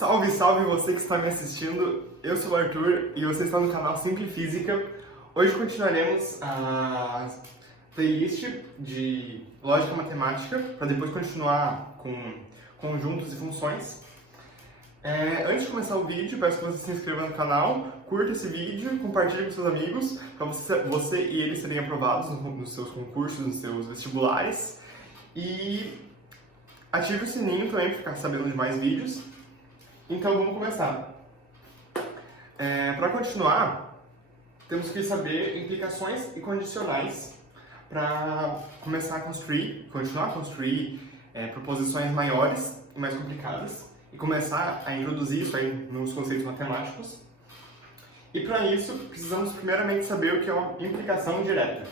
Salve, salve você que está me assistindo, eu sou o Arthur e você está no canal Simple Física. Hoje continuaremos a playlist de Lógica Matemática, para depois continuar com conjuntos e funções. Antes de começar o vídeo, peço que você se inscreva no canal, curta esse vídeo, compartilhe com seus amigos, para você e eles serem aprovados nos seus concursos, nos seus vestibulares. E ative o sininho também para ficar sabendo de mais vídeos. Então vamos começar. Para continuar, temos que saber implicações e condicionais para começar a continuar a construir proposições maiores e mais complicadas e começar a introduzir isso aí nos conceitos matemáticos. E para isso, precisamos primeiramente saber o que é uma implicação direta.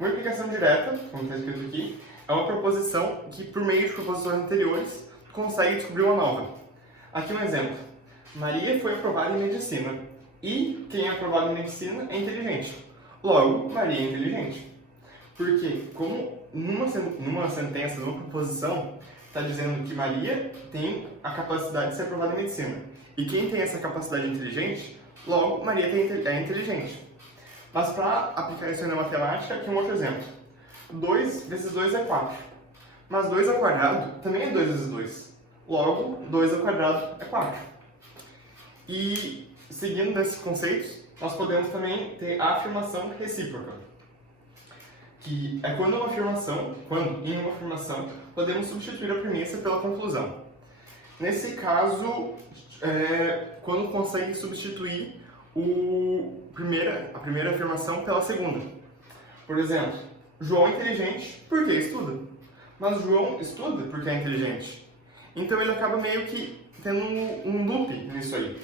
Uma implicação direta, como está escrito aqui, é uma proposição que, por meio de proposições anteriores, consegue descobrir uma nova. Aqui um exemplo. Maria foi aprovada em medicina. E quem é aprovado em medicina é inteligente. Logo, Maria é inteligente. Porque, como numa sentença, numa proposição, está dizendo que Maria tem a capacidade de ser aprovada em medicina. E quem tem essa capacidade inteligente, logo, Maria é inteligente. Mas para aplicar isso na matemática, aqui um outro exemplo. 2 vezes 2 é 4. Mas 2 ao quadrado também é 2 vezes 2. Logo, 2 ao quadrado é 4. E, seguindo nesses conceitos, nós podemos também ter a afirmação recíproca. Que é quando em uma afirmação, podemos substituir a premissa pela conclusão. Nesse caso, quando consegue substituir a primeira afirmação pela segunda. Por exemplo, João é inteligente porque estuda. Mas João estuda porque é inteligente. Então ele acaba meio que tendo um loop nisso aí.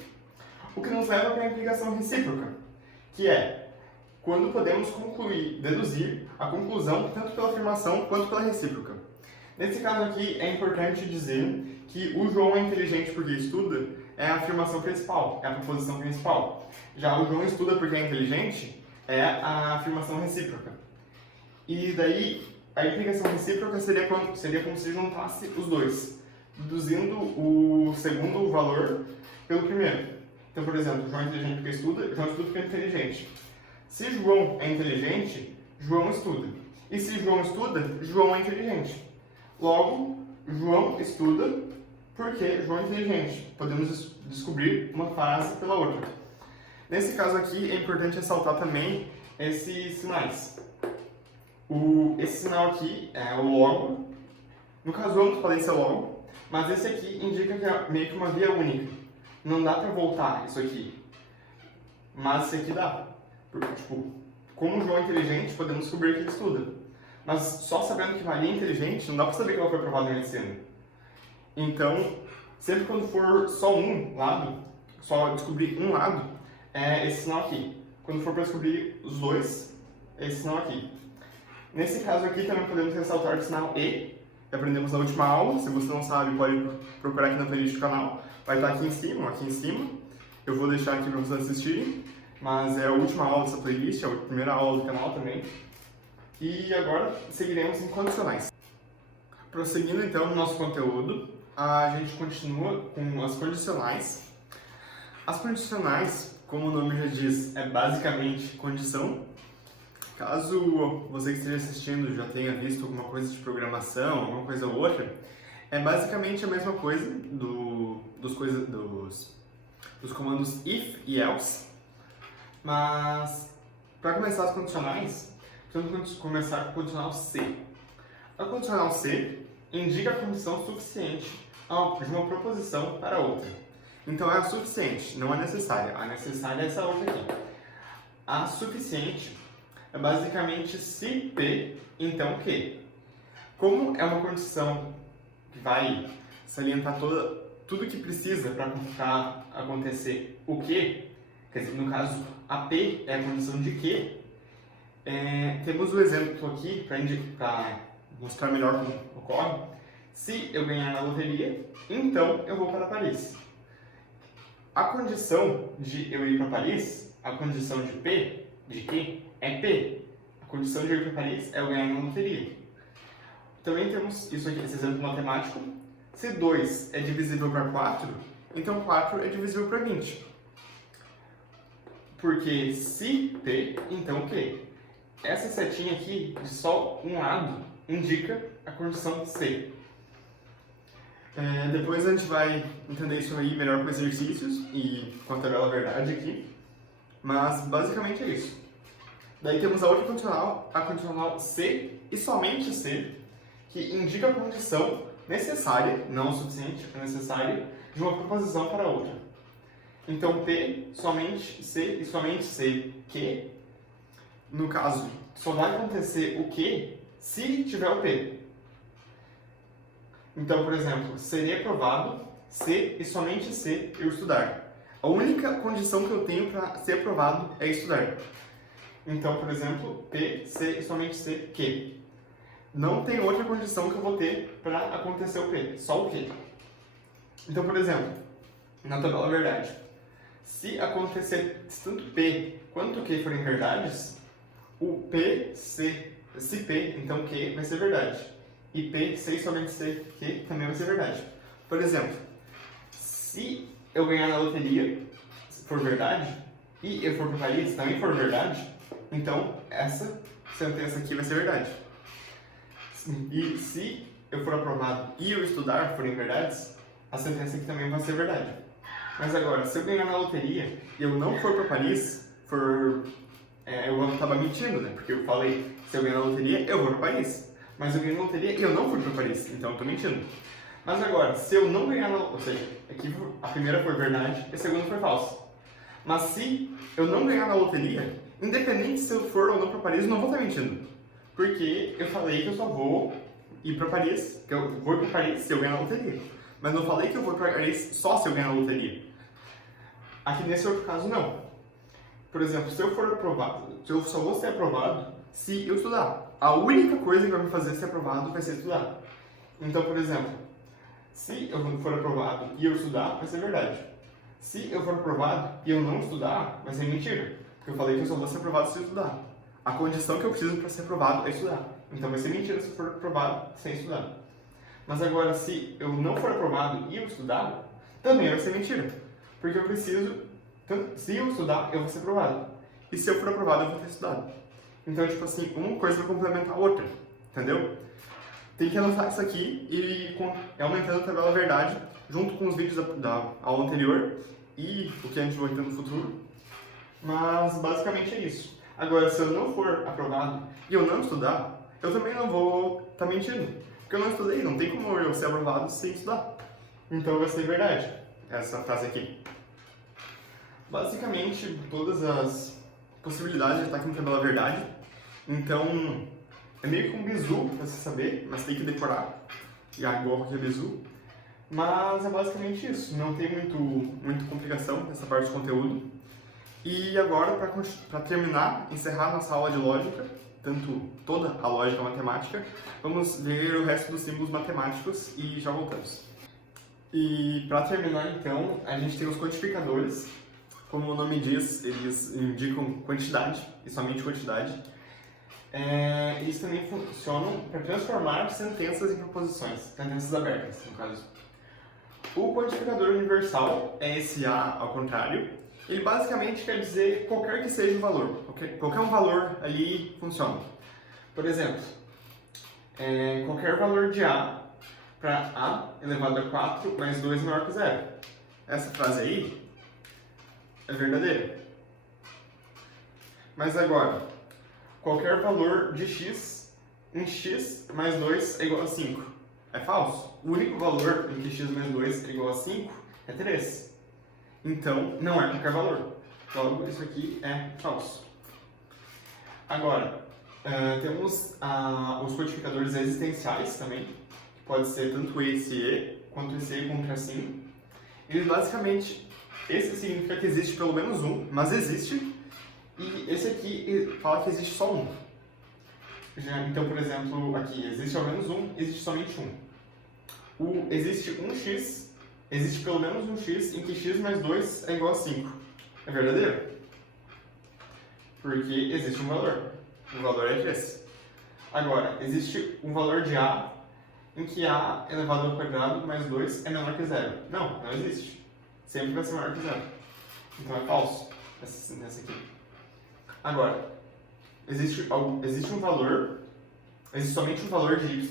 O que nos leva para a implicação recíproca, que é quando podemos deduzir a conclusão tanto pela afirmação quanto pela recíproca. Nesse caso aqui é importante dizer que o João é inteligente porque estuda é a afirmação principal, é a proposição principal. Já o João estuda porque é inteligente é a afirmação recíproca. E daí a implicação recíproca seria como se juntasse os dois, deduzindo o segundo valor pelo primeiro. Então, por exemplo, João é inteligente porque estuda, João estuda porque é inteligente. Se João é inteligente, João estuda. E se João estuda, João é inteligente. Logo, João estuda porque João é inteligente. Podemos descobrir uma frase pela outra. Nesse caso aqui, é importante ressaltar também esses sinais. Esse sinal aqui é o logo. No caso, ambos podem ser logo. Mas esse aqui indica que é meio que uma via única. Não dá pra voltar isso aqui. Mas esse aqui dá. Porque, como o João é inteligente, podemos descobrir que ele estuda. Mas só sabendo que Maria é inteligente, não dá pra saber que ela foi aprovada em medicina. Então, sempre quando for só um lado, só descobrir um lado, é esse sinal aqui. Quando for para descobrir os dois, é esse sinal aqui. Nesse caso aqui, também podemos ressaltar o sinal E, que aprendemos na última aula. Se você não sabe, pode procurar aqui na playlist do canal. Vai estar aqui em cima. Eu vou deixar aqui para vocês assistirem. Mas é a última aula dessa playlist, é a primeira aula do canal também. E agora seguiremos em condicionais. Prosseguindo então no nosso conteúdo, a gente continua com as condicionais. As condicionais, como o nome já diz, é basicamente condição. Caso você que esteja assistindo já tenha visto alguma coisa de programação, alguma coisa ou outra, é basicamente a mesma coisa dos comandos if e else. Mas, para começar as condicionais, precisamos começar com o condicional C. A condicional C indica a condição suficiente de uma proposição para outra. Então é a suficiente, não a necessária. A necessária é essa outra aqui. A suficiente é basicamente se P, então Q. Como é uma condição que vai salientar tudo que precisa para acontecer o Q, quer dizer, no caso, a P é a condição de Q, temos o exemplo aqui para mostrar melhor como ocorre. Se eu ganhar na loteria, então eu vou para Paris. A condição de eu ir para Paris, a condição de P, de Q, é P. A condição de eu ir para Paris é eu ganhar na loteria. Também temos isso aqui, esse exemplo matemático. Se 2 é divisível por 4, Então 4 é divisível por 20. Porque se P, então Q. Essa setinha aqui, de só um lado, indica a condição C. Depois a gente vai entender isso aí melhor com exercícios e com a tabela verdade aqui. Mas basicamente é isso. Daí temos a outra condicional, a condicional C e somente C, que indica a condição necessária, não o suficiente, é necessária, de uma proposição para outra. Então P, somente C e somente C, Q, no caso, só vai acontecer o Q se tiver o P. Então, por exemplo, seria aprovado C e somente C eu estudar. A única condição que eu tenho para ser aprovado é estudar. Então, por exemplo, P, C e somente C, Q. Não tem outra condição que eu vou ter para acontecer o P, só o Q. Então, por exemplo, na tabela verdade, se acontecer tanto P quanto Q forem verdades, o P, C, se P, então Q vai ser verdade. E P, C e somente C, Q também vai ser verdade. Por exemplo, se eu ganhar na loteria, se for verdade, e eu for para Paris, também for verdade, então essa sentença aqui vai ser verdade. E se eu for aprovado e eu estudar forem verdades, a sentença aqui também vai ser verdade. Mas agora, se eu ganhar na loteria e eu não for para Paris, eu vou acabar mentindo, né? Porque eu falei, se eu ganhar na loteria, eu vou para Paris. Mas eu ganhei na loteria e eu não fui para Paris, então eu estou mentindo. Mas agora, se eu não ganhar na loteria, ou seja, aqui a primeira foi verdade e a segunda foi falsa. Mas se eu não ganhar na loteria, independente se eu for ou não para Paris, eu não vou estar mentindo. Porque eu falei que eu só vou ir para Paris, que eu vou para Paris se eu ganhar na loteria. Mas não falei que eu vou para Paris só se eu ganhar na loteria. Aqui nesse outro caso, não. Por exemplo, se eu for aprovado, eu só vou ser aprovado se eu estudar. A única coisa que vai me fazer ser aprovado vai ser estudar. Então, por exemplo, se eu for aprovado e eu estudar, vai ser verdade. Se eu for aprovado e eu não estudar, vai ser mentira. Porque eu falei que eu só vou ser aprovado se eu estudar. A condição que eu preciso para ser aprovado é estudar. Então vai ser mentira se eu for aprovado sem estudar. Mas agora, se eu não for aprovado e eu estudar, também vai ser mentira. Porque eu preciso, se eu estudar, eu vou ser aprovado. E se eu for aprovado, eu vou ter estudado. Então, tipo assim, uma coisa vai complementar a outra. Entendeu? Tem que anotar isso aqui e aumentando a tabela verdade, junto com os vídeos da aula anterior e o que a gente vai ter no futuro. Mas, basicamente é isso. Agora, se eu não for aprovado e eu não estudar, eu também não vou estar mentindo. Porque eu não estudei, não tem como eu ser aprovado sem estudar. Então vai ser verdade, essa frase aqui. Basicamente, todas as possibilidades estão aqui na tabela verdade. Então, é meio que um bizu para você saber, mas tem que decorar. E igual que é bizu. Mas é basicamente isso, não tem muita complicação nessa parte do conteúdo. E agora, para terminar, encerrar nossa aula de lógica, tanto toda a lógica matemática, vamos ver o resto dos símbolos matemáticos e já voltamos. E para terminar, então, a gente tem os quantificadores. Como o nome diz, eles indicam quantidade, e somente quantidade. Eles também funcionam para transformar sentenças em proposições, sentenças abertas, no caso. O quantificador universal é esse A ao contrário. Ele basicamente quer dizer qualquer que seja o valor. Qualquer um valor ali funciona. Por exemplo, qualquer valor de A para A elevado a 4 mais 2 maior que zero. Essa frase aí é verdadeira. Mas agora, qualquer valor de x em x mais 2 é igual a 5. É falso. O único valor em que x mais 2 é igual a 5 é 3. Então, não é qualquer valor. Logo, isso aqui é falso. Agora, temos os quantificadores existenciais também, que pode ser tanto esse E, quanto esse E com tracinho. Eles basicamente, esse significa que existe pelo menos um, mas existe, e esse aqui fala que existe só um. Então, por exemplo, aqui, existe ao menos um, existe somente um. Existe um x, existe pelo menos um x em que x mais 2 é igual a 5. É verdadeiro? Porque existe um valor. O valor é esse. Agora, existe um valor de A em que A elevado ao quadrado mais 2 é menor que zero. Não, não existe. sempre vai ser maior que zero. Então é falso essa sentença aqui. Agora, existe somente um valor de y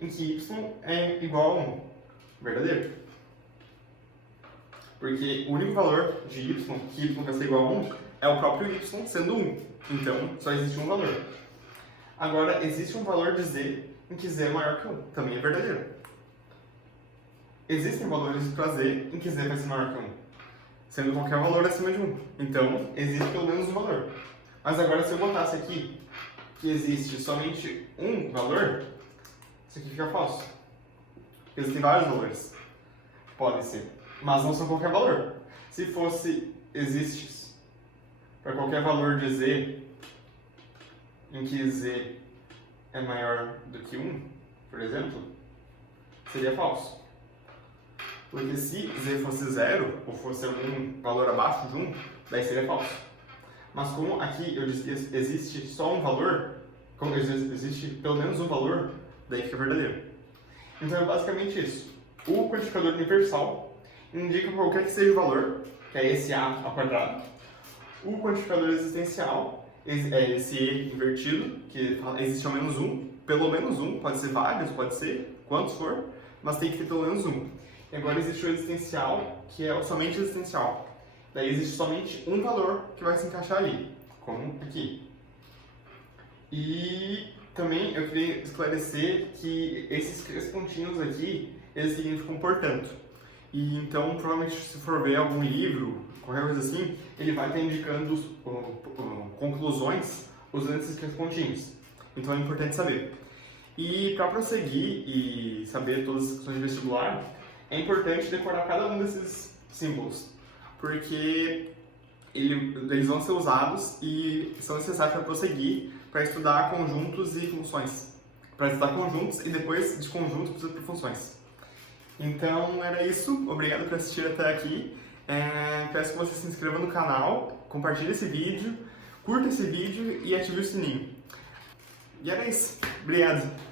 em que y é igual a 1. Verdadeiro. Porque o único valor de y, que y vai ser igual a 1, é o próprio y sendo 1. Então, só existe um valor. Agora, existe um valor de z em que z é maior que 1. Também é verdadeiro. Existem valores para z em que z vai ser maior que 1, sendo qualquer valor acima de 1. Então, existe pelo menos um valor. Mas agora, se eu botasse aqui que existe somente um valor, isso aqui fica falso. Porque existem vários valores. Podem ser. Mas não são qualquer valor. Se fosse existe para qualquer valor de z em que z é maior do que 1, por exemplo, seria falso. Porque se z fosse 0, ou fosse algum valor abaixo de 1, daí seria falso. Mas como aqui eu disse existe só um valor, como existe pelo menos um valor, daí fica verdadeiro. Então é basicamente isso. O quantificador universal indica qualquer que seja o valor, que é esse a ao quadrado. O quantificador existencial é esse e invertido, que existe ao menos um, pelo menos um, pode ser vários, pode ser quantos for, mas tem que ter pelo menos um. E agora existe o existencial, que é somente existencial. Daí existe somente um valor que vai se encaixar ali, como aqui. E também eu queria esclarecer que esses 3 pontinhos aqui, eles significam portanto. E então, provavelmente, se for ver algum livro, qualquer coisa assim, ele vai estar indicando conclusões usando esses 3 pontinhos. Então é importante saber. E para prosseguir e saber todas as questões de vestibular, é importante decorar cada um desses símbolos, porque eles vão ser usados e são necessários para prosseguir, para estudar conjuntos e funções. Para estudar conjuntos e depois de conjuntos precisa por funções. Então era isso, obrigado por assistir até aqui. Peço que você se inscreva no canal, compartilhe esse vídeo, curta esse vídeo e ative o sininho. E era isso, obrigado!